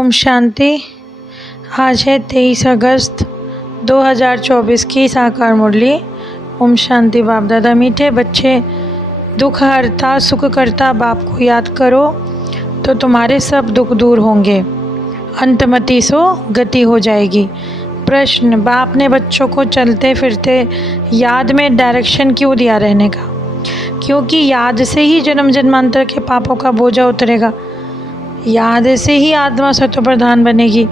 ओम शांति। आज है 23 अगस्त 2024 की साकार मुरली। ओम शांति। बाप दादा मीठे बच्चे, दुख हरता सुख करता बाप को याद करो तो तुम्हारे सब दुख दूर होंगे, अंतमति सो गति हो जाएगी। प्रश्न, बाप ने बच्चों को चलते फिरते याद में डायरेक्शन क्यों दिया रहने का? क्योंकि याद से ही जन्म जन्मांतर के पापों का बोझा उतरेगा, याद से ही आत्मा सत्व प्रधान बनेगी।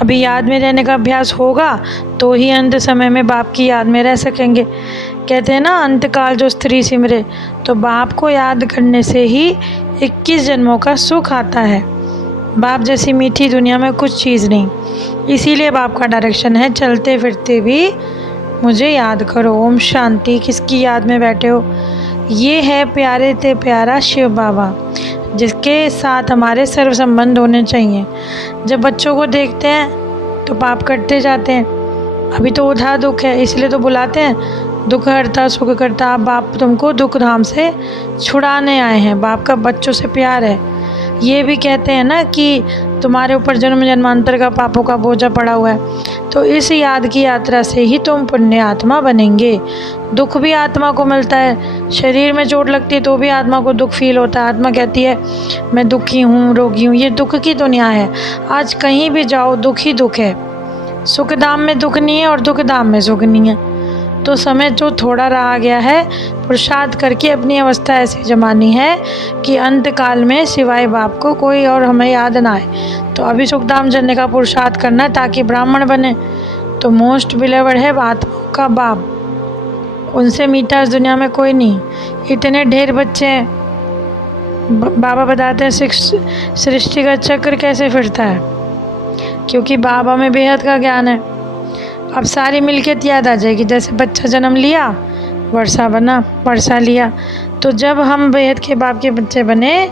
अभी याद में रहने का अभ्यास होगा तो ही अंत समय में बाप की याद में रह सकेंगे। कहते हैं ना, अंतकाल जो स्त्री सिमरे, तो बाप को याद करने से ही 21 जन्मों का सुख आता है। बाप जैसी मीठी दुनिया में कुछ चीज़ नहीं, इसीलिए बाप का डायरेक्शन है, चलते फिरते भी मुझे याद करो। ओम शांति। किसकी याद में बैठे हो? ये है प्यारे ते प्यारा शिव बाबा, जिसके साथ हमारे सर्व संबंध होने चाहिए। जब बच्चों को देखते हैं तो पाप करते जाते हैं। अभी तो उधा दुख है, इसलिए तो बुलाते हैं, दुख हरता सुख करता। अब बाप तुमको दुख धाम से छुड़ाने आए हैं। बाप का बच्चों से प्यार है। ये भी कहते हैं ना कि तुम्हारे ऊपर जन्म जन्मांतर का पापों का बोझा पड़ा हुआ है, तो इस याद की यात्रा से ही तुम पुण्य आत्मा बनेंगे। दुख भी आत्मा को मिलता है, शरीर में चोट लगती है तो भी आत्मा को दुख फील होता है। आत्मा कहती है मैं दुखी हूँ, रोगी हूँ। ये दुख की दुनिया है। आज कहीं भी जाओ दुख ही दुख है। सुख धाम में दुख नहीं है और दुख धाम में सुख नहीं है। तो समय जो थोड़ा रहा गया है, पुरुषार्थ करके अपनी अवस्था ऐसी जमानी है कि अंत काल में सिवाय बाप को कोई और हमें याद ना आए। तो अभी सुखधाम चलने का पुरुषार्थ करना है ताकि ब्राह्मण बने। तो मोस्ट बिलीवर्ड है आत्माओं का बाप, उनसे मीठा इस दुनिया में कोई नहीं। इतने ढेर बच्चे हैं, बाबा बताते हैं सृष्टि का चक्र कैसे फिरता है, क्योंकि बाबा में बेहद का ज्ञान है। अब सारी मिल्कियत याद आ जाएगी। जैसे बच्चा जन्म लिया, वर्षा बना, वर्षा लिया। तो जब हम बेहद के बाप के बच्चे बने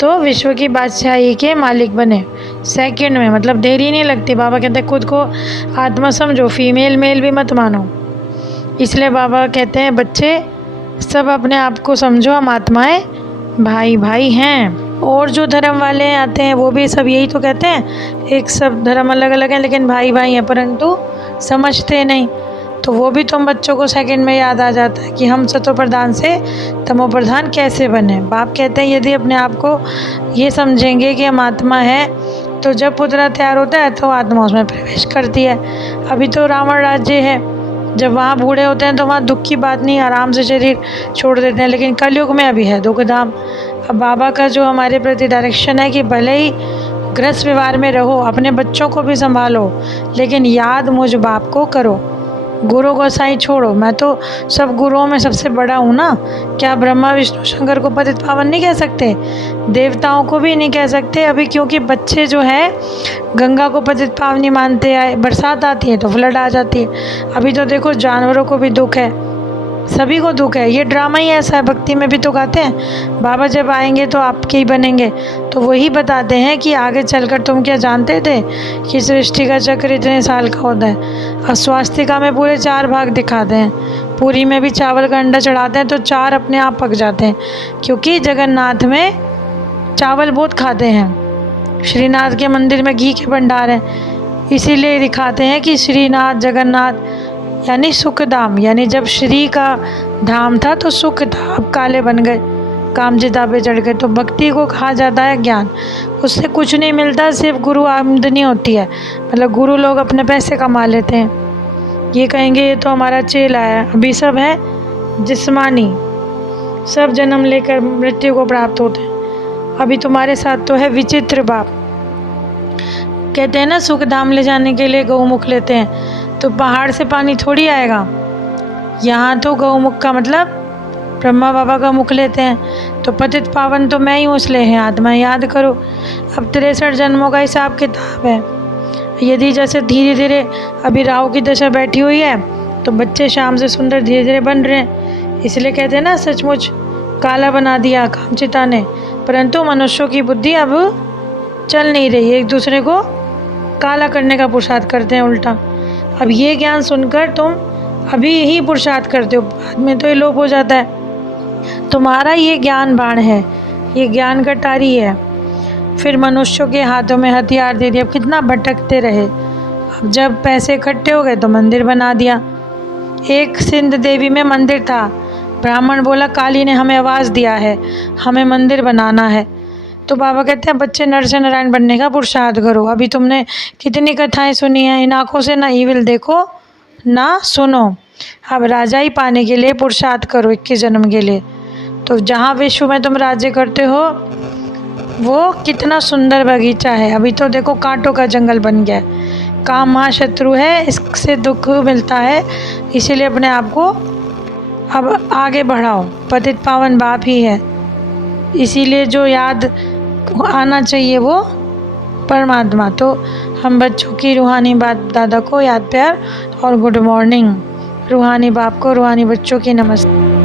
तो विश्व की बादशाही के मालिक बने सेकंड में, मतलब देरी नहीं लगती। बाबा कहते हैं खुद को आत्मा समझो, फीमेल मेल भी मत मानो। इसलिए बाबा कहते हैं बच्चे सब अपने आप को समझो, हम आत्माएं भाई भाई हैं। और जो धर्म वाले आते हैं वो भी सब यही तो कहते हैं, एक सब धर्म अलग अलग हैं लेकिन भाई भाई हैं, परंतु समझते नहीं। तो वो भी तुम बच्चों को सेकंड में याद आ जाता है कि हम सतो प्रधान से तमो प्रधान कैसे बने। बाप कहते हैं यदि अपने आप को ये समझेंगे कि हम आत्मा है, तो जब पुतला तैयार होता है तो आत्मा उसमें प्रवेश करती है। अभी तो रावण राज्य है, जब वहाँ बूढ़े होते हैं तो वहाँ दुख की बात नहीं, आराम से शरीर छोड़ देते हैं। लेकिन कलयुग में अभी है दुख धाम। अब बाबा का जो हमारे प्रति डायरेक्शन है कि भले ही गृहस्थ व्यवहार में रहो, अपने बच्चों को भी संभालो, लेकिन याद मुझ बाप को करो। गुरु गोसाई छोड़ो, मैं तो सब गुरुओं में सबसे बड़ा हूँ ना। क्या ब्रह्मा विष्णु शंकर को पतित पावन नहीं कह सकते? देवताओं को भी नहीं कह सकते? अभी क्योंकि बच्चे जो है गंगा को पतित पावनी मानते आए, बरसात आती है तो फ्लड आ जाती है। अभी तो देखो जानवरों को भी दुख है, सभी को दुख है। ये ड्रामा ही ऐसा है। भक्ति में भी तो कहते हैं बाबा जब आएंगे तो आपके ही बनेंगे। तो वही बताते हैं कि आगे चलकर तुम क्या जानते थे कि सृष्टि का चक्र इतने साल का होता है। अस्वास्तिका में पूरे 4 भाग दिखाते हैं। पूरी में भी चावल का अंडा चढ़ाते हैं तो 4 अपने आप पक जाते हैं, क्योंकि जगन्नाथ में चावल बहुत खाते हैं। श्रीनाथ के मंदिर में घी के भंडार हैं, इसीलिए दिखाते हैं कि श्रीनाथ जगन्नाथ यानी सुख धाम। यानी जब श्री का धाम था तो सुख था, अब काले बन गए, कामजिदा पे चढ़ गए। तो भक्ति को कहा जाता है ज्ञान, उससे कुछ नहीं मिलता, सिर्फ गुरु आमदनी होती है। मतलब गुरु लोग अपने पैसे कमा लेते हैं। ये कहेंगे ये तो हमारा चेला है। अभी सब है जिस्मानी, सब जन्म लेकर मृत्यु को प्राप्त होते हैं। अभी तुम्हारे साथ तो है विचित्र बाप। कहते हैं ना सुख धाम ले जाने के लिए गौमुख लेते हैं, तो पहाड़ से पानी थोड़ी आएगा। यहाँ तो गौमुख का मतलब ब्रह्मा बाबा का मुख लेते हैं। तो पतित पावन तो मैं ही हूँ, इसलिए है आत्मा याद करो। अब 63 जन्मों का हिसाब किताब है। यदि जैसे धीरे धीरे अभी राहु की दशा बैठी हुई है तो बच्चे शाम से सुंदर धीरे धीरे बन रहे हैं। इसलिए कहते हैं ना सचमुच काला बना दिया कामचिता ने, परंतु मनुष्यों की बुद्धि अब चल नहीं रही, एक दूसरे को काला करने का पुरुषार्थ करते हैं उल्टा। अब ये ज्ञान सुनकर तुम अभी ही पुरुषार्थ करते हो, बाद में तो ये लोप हो जाता है। तुम्हारा ये ज्ञान बाण है, ये ज्ञान कटारी है। फिर मनुष्यों के हाथों में हथियार दे दिया। अब कितना भटकते रहे। अब जब पैसे इकट्ठे हो गए तो मंदिर बना दिया। एक सिंध देवी में मंदिर था। ब्राह्मण बोला काली ने हमें आवाज़ दिया है, हमें मंदिर बनाना है। तो बाबा कहते हैं बच्चे नर से नारायण बनने का पुरुषार्थ करो। अभी तुमने कितनी कथाएं सुनी हैं, इन आँखों से ना ईविल देखो ना सुनो। अब राजा ही पाने के लिए पुरुषार्थ करो 21 जन्म के लिए। तो जहाँ विश्व में तुम राज्य करते हो वो कितना सुंदर बगीचा है। अभी तो देखो कांटों का जंगल बन गया है। काम महाशत्रु है, इससे दुख मिलता है। इसीलिए अपने आप को अब आगे बढ़ाओ। पतित पावन बाप ही है, इसीलिए जो याद आना चाहिए वो परमात्मा। तो हम बच्चों की रूहानी बाप दादा को याद प्यार और गुड मॉर्निंग। रूहानी बाप को रूहानी बच्चों की नमस्ते।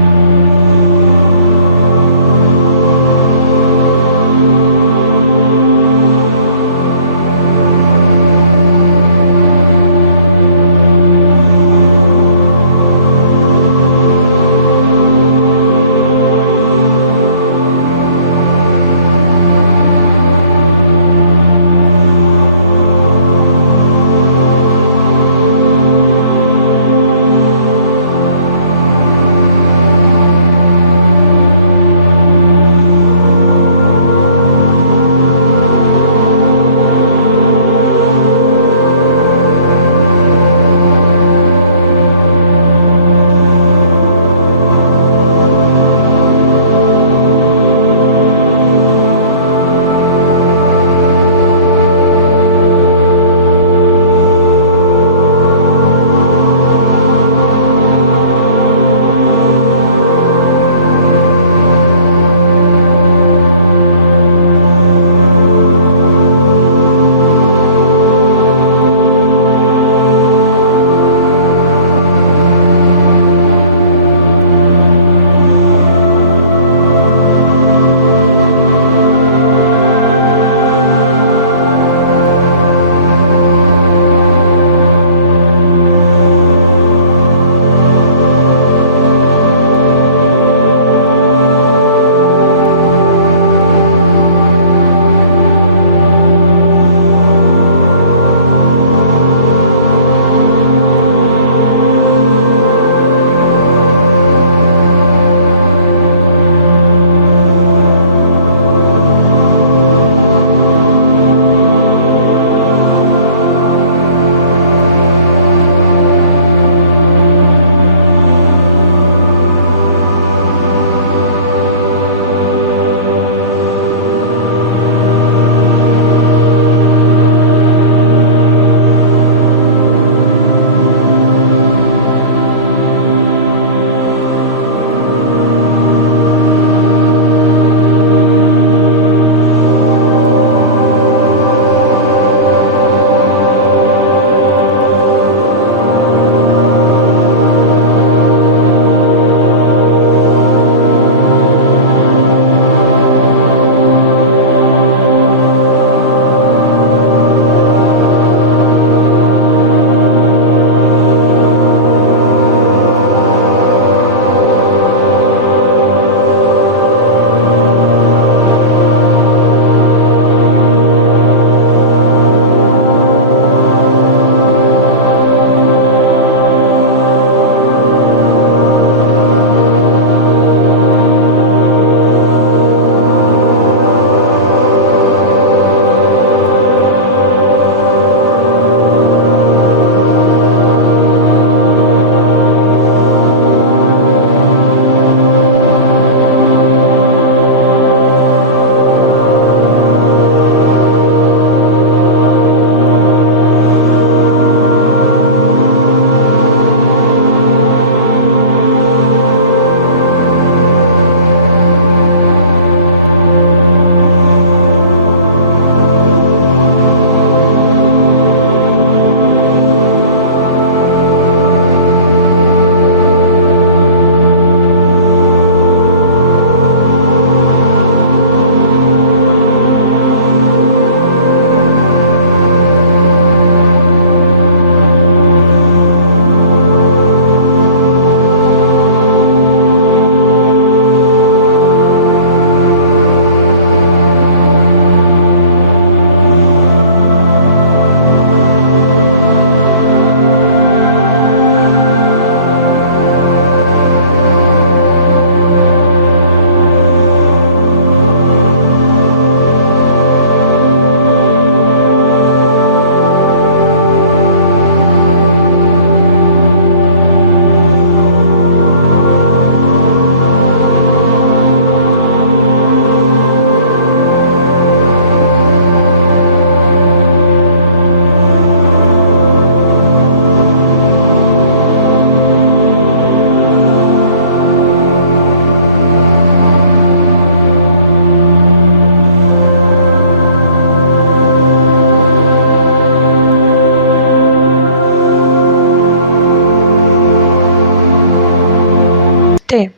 सकते।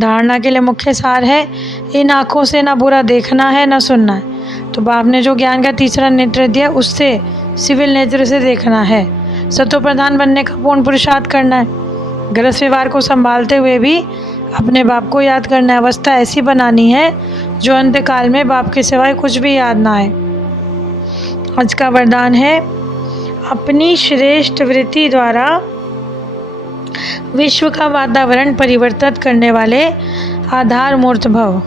धारणा के लिए मुख्य सार है, इन आँखों से ना बुरा देखना है ना सुनना है। तो बाप ने जो ज्ञान का तीसरा नेत्र दिया उससे सिविल नेत्र से देखना है। सतो प्रधान बनने का पूर्ण पुरुषार्थ करना है। गृहस्थ व्यवहार को संभालते हुए भी अपने बाप को याद करना है। अवस्था ऐसी बनानी है जो अंतकाल में बाप के सिवाय कुछ भी याद ना आए। आज का वरदान है, अपनी श्रेष्ठ वृत्ति द्वारा विश्व का वातावरण परिवर्तित करने वाले आधार मूर्त भव।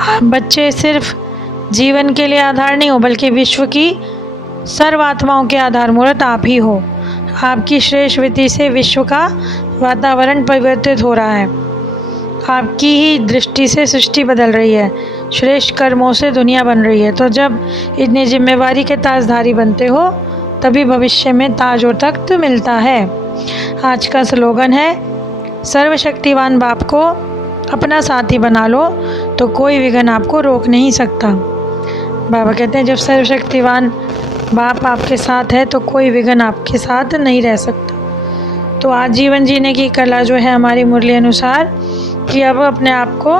आप बच्चे सिर्फ जीवन के लिए आधार नहीं हो, बल्कि विश्व की सर्व आत्माओं के आधार मूर्त आप ही हो। आपकी श्रेष्ठ वृत्ति से विश्व का वातावरण परिवर्तित हो रहा है। आपकी ही दृष्टि से सृष्टि बदल रही है। श्रेष्ठ कर्मों से दुनिया बन रही है। तो जब इतनी जिम्मेवारी के ताजधारी बनते हो तभी भविष्य में ताज और तख्त मिलता है। आज का स्लोगन है, सर्वशक्तिवान बाप को अपना साथी बना लो तो कोई विघ्न आपको रोक नहीं सकता। बाबा कहते हैं, जब सर्वशक्तिवान बाप आपके साथ है तो कोई विघ्न आपके साथ नहीं रह सकता। तो आज जीवन जीने की कला जो है हमारी मुरली अनुसार कि अब अपने आप को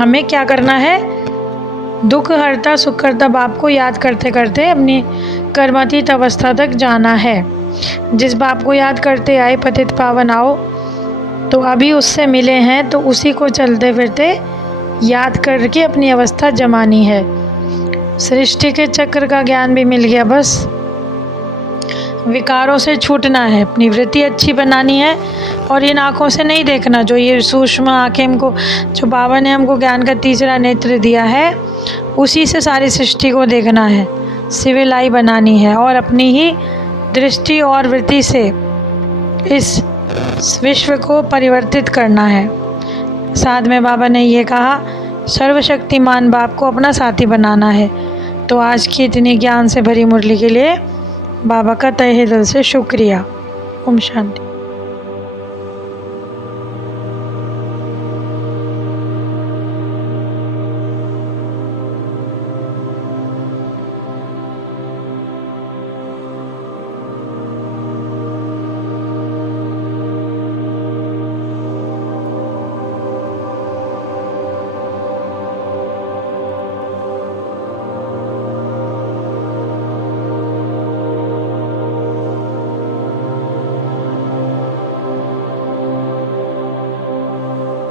हमें क्या करना है, दुख हरता सुख करता बाप को याद करते करते अपनी कर्मातीत अवस्था तक जाना है। जिस बाप को याद करते आए पतित पावन आओ, तो अभी उससे मिले हैं तो उसी को चलते फिरते याद करके अपनी अवस्था जमानी है। सृष्टि के चक्र का ज्ञान भी मिल गया, बस विकारों से छूटना है, अपनी वृत्ति अच्छी बनानी है और इन आँखों से नहीं देखना। जो ये सूक्ष्म आँखें हमको, जो बाबा ने हमको ज्ञान का तीसरा नेत्र दिया है, उसी से सारी सृष्टि को देखना है, सिविल आई बनानी है और अपनी ही दृष्टि और वृत्ति से इस विश्व को परिवर्तित करना है। साथ में बाबा ने ये कहा, सर्वशक्तिमान बाप को अपना साथी बनाना है। तो आज की इतनी ज्ञान से भरी मुरली के लिए बाबा का तहे दिल से शुक्रिया। ओम शांति।